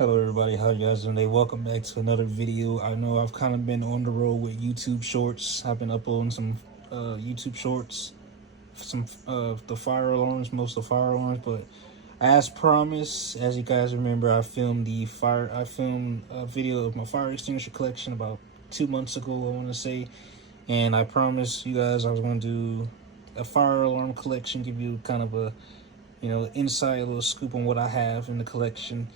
Hello everybody, how you guys doing today? Welcome back to another video. I know I've kind of been on the road with YouTube Shorts. I've been uploading some YouTube Shorts, some the fire alarms, most of the fire alarms. But as promised, as you guys remember, I filmed a video of my fire extinguisher collection about 2 months ago, I want to say, and I promised you guys I was going to do a fire alarm collection, give you kind of a insight, a little scoop on what I have in the collection.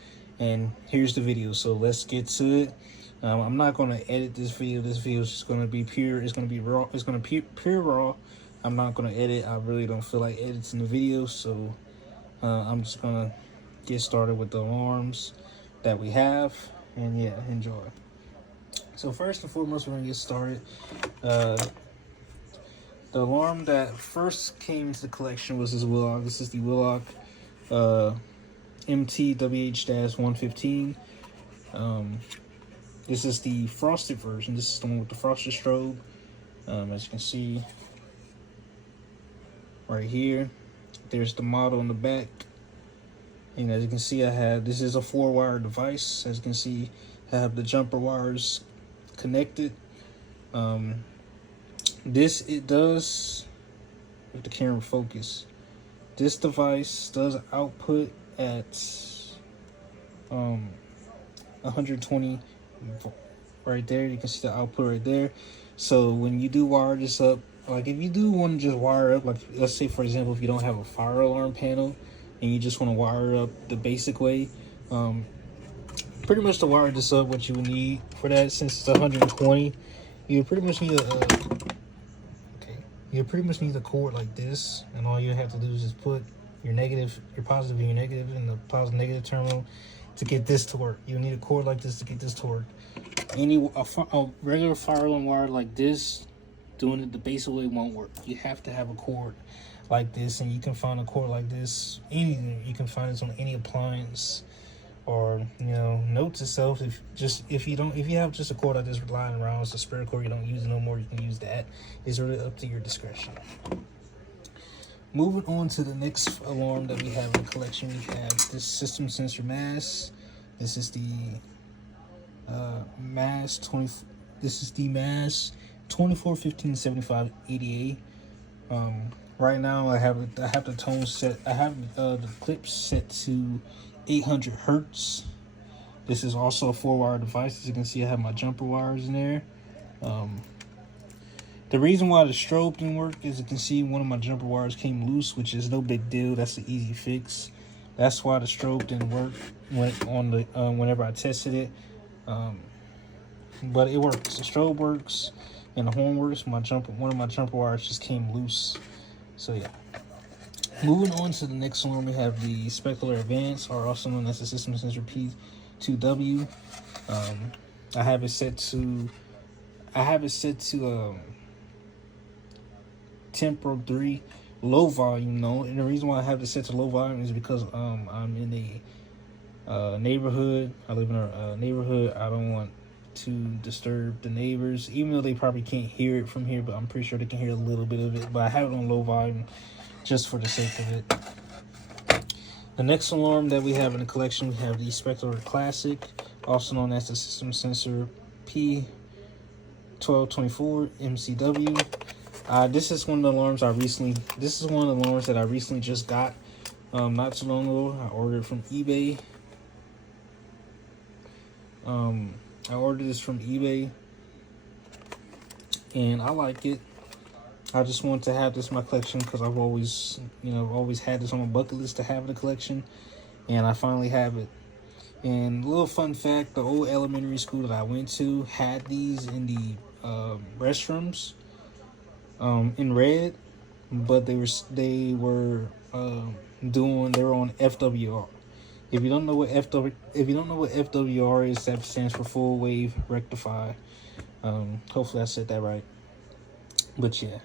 And here's the video, so let's get to it. I'm not going to edit this video. This video is just going to be pure. It's going to be raw. It's going to be pure raw. I'm not going to edit. I really don't feel like editing the video, so I'm just going to get started with the alarms that we have. And yeah, enjoy. So first and foremost, we're going to get started. The alarm that first came into the collection was this Willock. This is the Willock MTWH-115. This is the frosted version. This is the one with the frosted strobe. As you can see right here, there's the model in the back. And as you can see, this is a 4-wire device. As you can see, I have the jumper wires connected. It does, if the camera focus, this device does output at 120 right there. You can see the output right there. So when you do wire this up, like if you do want to just wire up, like let's say for example, if you don't have a fire alarm panel and you just want to wire up the basic way, pretty much to wire this up, what you would need for that, since it's 120, you pretty much need a cord like this, and all you have to do is just put your positive and your negative in the positive negative terminal to get this to work. You need a cord like this to get this to work. A regular fire alarm wire like this, doing it the basic way, won't work. You have to have a cord like this, and you can find a cord like this anything. You can find this on any appliance, or notes itself. If you have just a cord like this lying around, it's a spare cord, you don't use it no more, you can use that. It's really up to your discretion. Moving on to the next alarm that we have in the collection, we have this system sensor MAS. This is the MAS 241575 ADA. Right now I have the tone set. I have the clips set to 800 hertz. This is also a 4-wire device. As you can see, I have my jumper wires in there. The reason why the strobe didn't work is, you can see one of my jumper wires came loose, which is no big deal. That's an easy fix. That's why the strobe didn't work whenever I tested it. But it works. The strobe works and the horn works. One of my jumper wires just came loose. So yeah. Moving on to the next one, we have the Specular Advance, or also known as the System Sensor P2W. I have it set to Tempo 3 low volume though, and the reason why I have it set to low volume is because I'm in a neighborhood. I live in a neighborhood. I don't want to disturb the neighbors, even though they probably can't hear it from here, but I'm pretty sure they can hear a little bit of it. But I have it on low volume just for the sake of it. The next alarm that we have in the collection, we have the Specular Classic, also known as the System Sensor P1224 MCW. This is one of the alarms that I recently just got not too long ago. I ordered from eBay. I ordered this from eBay, and I like it. I just want to have this in my collection because I've always had this on my bucket list to have in the collection, and I finally have it. And a little fun fact: the old elementary school that I went to had these in the restrooms, in red, but they were on FWR. If you don't know what FWR is, that stands for full wave rectify. Hopefully I said that right. But yeah.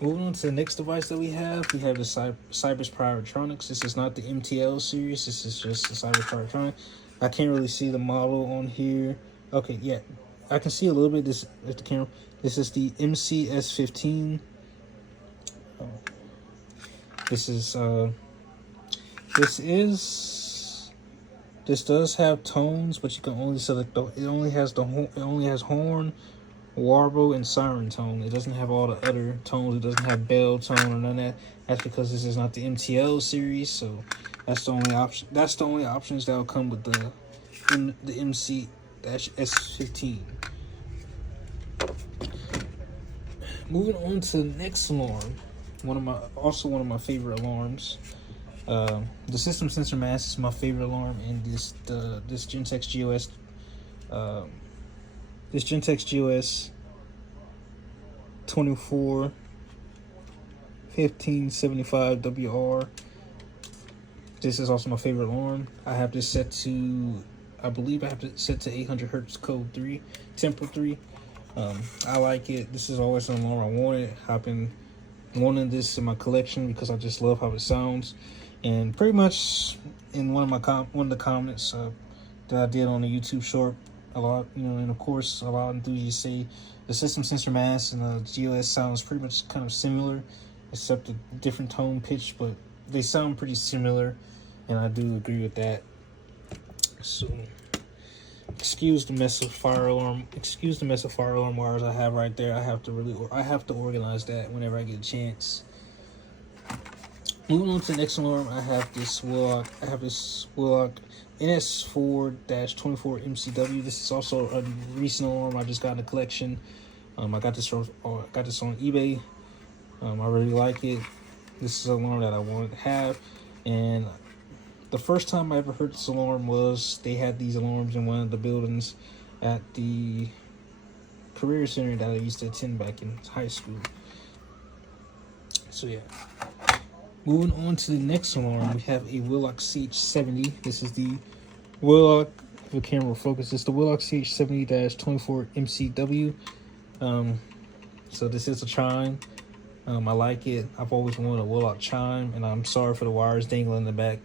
Moving on to the next device that we have the Cybers Pyrotronics. This is not the MTL series. This is just the Cybers Pyrotronics. I can't really see the model on here. Okay, yeah, I can see a little bit. This at the camera. This is the MCS15. This is This does have tones, but you can only select it only has horn, warble, and siren tone. It doesn't have all the other tones. It doesn't have bell tone or none of that. That's because this is not the MTL series, so that's the only option. That's the only options that will come with the MC-S15. Moving on to the next alarm, one of my favorite alarms. The system sensor mask is my favorite alarm, and this Gentex GOS, this Gentex GOS 241575 WR. This is also my favorite alarm. I have this set to, I believe I have it set to 800 hertz code 3, tempo 3. I like it. This is always an alarm I wanted. I've been wanting this in my collection because I just love how it sounds. And pretty much in one of the comments that I did on the YouTube short, a lot, and of course a lot of enthusiasts say the system sensor mask and the GOS sounds pretty much kind of similar, except a different tone pitch, but they sound pretty similar, and I do agree with that. So excuse the mess of fire alarm wires I have right there. I have to organize that whenever I get a chance. Moving on to the next alarm, I have this Willock NS4-24 MCW. This is also a recent alarm I just got in the collection. I got this on eBay. I really like it. This is an alarm that I wanted to have, and the first time I ever heard this alarm was they had these alarms in one of the buildings at the career center that I used to attend back in high school. So yeah. Moving on to the next alarm, we have a Willock CH70. This is the Willock, if the camera will focus, it's the Willock CH70-24 MCW. So this is a chime. I like it. I've always wanted a Willock chime, and I'm sorry for the wires dangling in the back.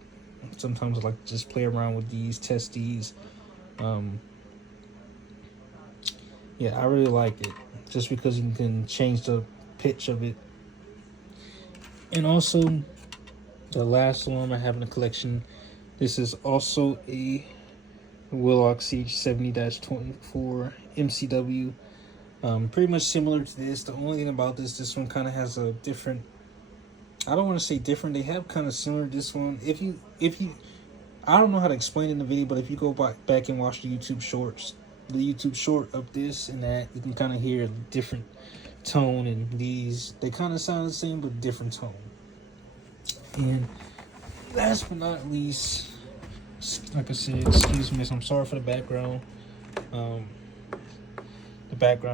Sometimes I like to just play around with these, test these. Yeah, I really like it, just because you can change the pitch of it. And also, the last alarm I have in the collection, this is also a Willock CH70-24 MCW. Pretty much similar to this. The only thing about this one kind of has a different, I don't want to say different, they have kind of similar to this one. If you I don't know how to explain it in the video, but if you go back and watch the YouTube shorts, the YouTube short of this and that, you can kind of hear a different tone, and these, they kind of sound the same but different tone. And last but not least, like I said, excuse me, I'm sorry for the background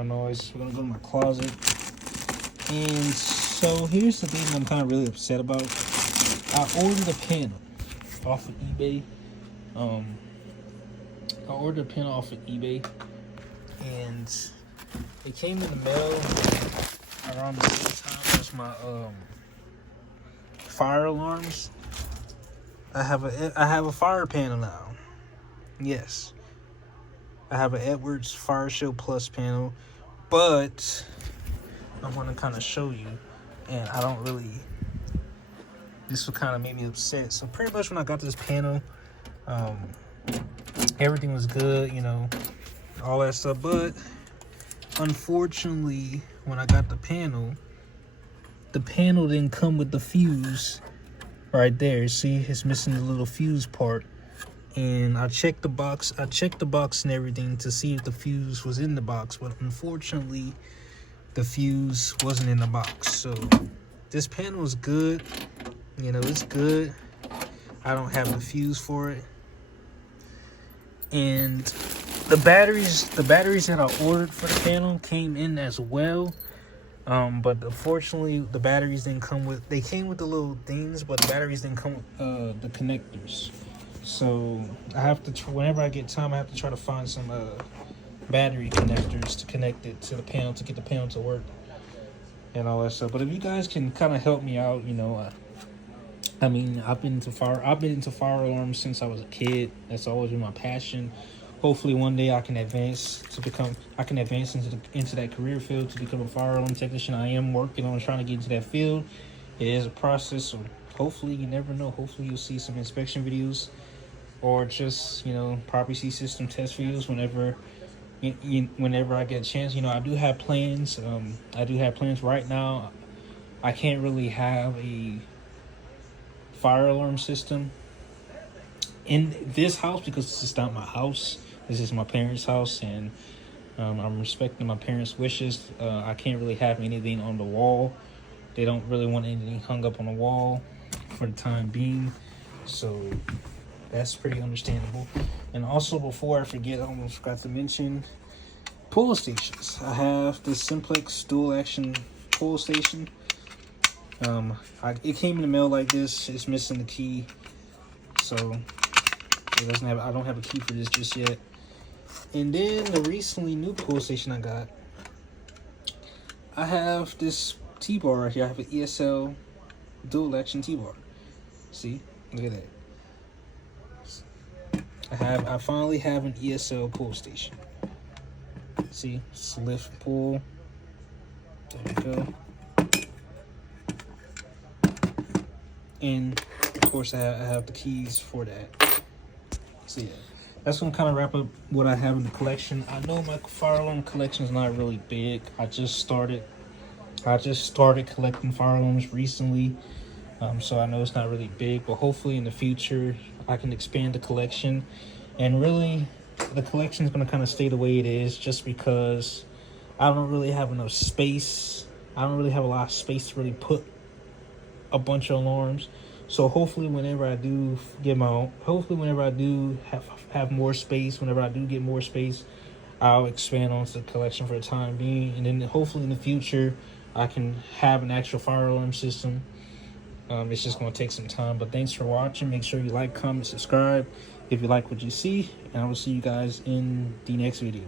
noise. We're gonna go to my closet. And so here's the thing I'm kind of really upset about. I ordered a panel off of eBay. And it came in the mail around the same time as my fire alarms. I have a fire panel now. Yes, I have an Edwards Fire Shield Plus panel, but I want to kind of show you, and I don't really. This will kind of make me upset. So pretty much when I got this panel, everything was good, all that stuff. But unfortunately, when I got the panel didn't come with the fuse right there. See, it's missing the little fuse part. And I checked the box and everything to see if the fuse was in the box, but unfortunately the fuse wasn't in the box. So this panel is good, it's good. I don't have the fuse for it. And the batteries that I ordered for the panel came in as well. But unfortunately the batteries didn't come with, they came with the little things, but the batteries didn't come with the connectors. So I have to, whenever I get time, I have to try to find some battery connectors to connect it to the panel, to get the panel to work and all that stuff. But if you guys can kind of help me out, I mean, I've been into fire alarms since I was a kid. That's always been my passion. Hopefully one day I can advance into that career field to become a fire alarm technician. I am working on trying to get into that field. It is a process, so hopefully, you never know, hopefully you'll see some inspection videos or just, you know, privacy system test videos whenever whenever I get a chance. You know, I do have plans. I do have plans right now. I can't really have a fire alarm system in this house because this is not my house. This is my parents' house, and I'm respecting my parents' wishes. I can't really have anything on the wall. They don't really want anything hung up on the wall for the time being, so that's pretty understandable. And also, before I forget, I almost forgot to mention pull stations. I have the Simplex dual action pull station. It came in the mail like this. It's missing the key, so it doesn't have. I don't have a key for this just yet. And then the recently new pull station I got, I have this T-bar right here. I have an ESL dual action T-bar. See, look at that. I finally have an ESL pull station. See, it's lift, pull. There we go. And of course, I have the keys for that. So yeah, that's gonna kind of wrap up what I have in the collection. I know my fire alarm collection is not really big. I just started collecting fire alarms recently, so I know it's not really big. But hopefully in the future, I can expand the collection. And really, the collection is gonna kind of stay the way it is, just because I don't really have enough space. I don't really have a lot of space to really put a bunch of alarms. So hopefully whenever I do have more space, whenever I do get more space, I'll expand onto the collection for the time being. And then hopefully in the future, I can have an actual fire alarm system. It's just going to take some time. But thanks for watching. Make sure you like, comment, subscribe if you like what you see. And I will see you guys in the next video.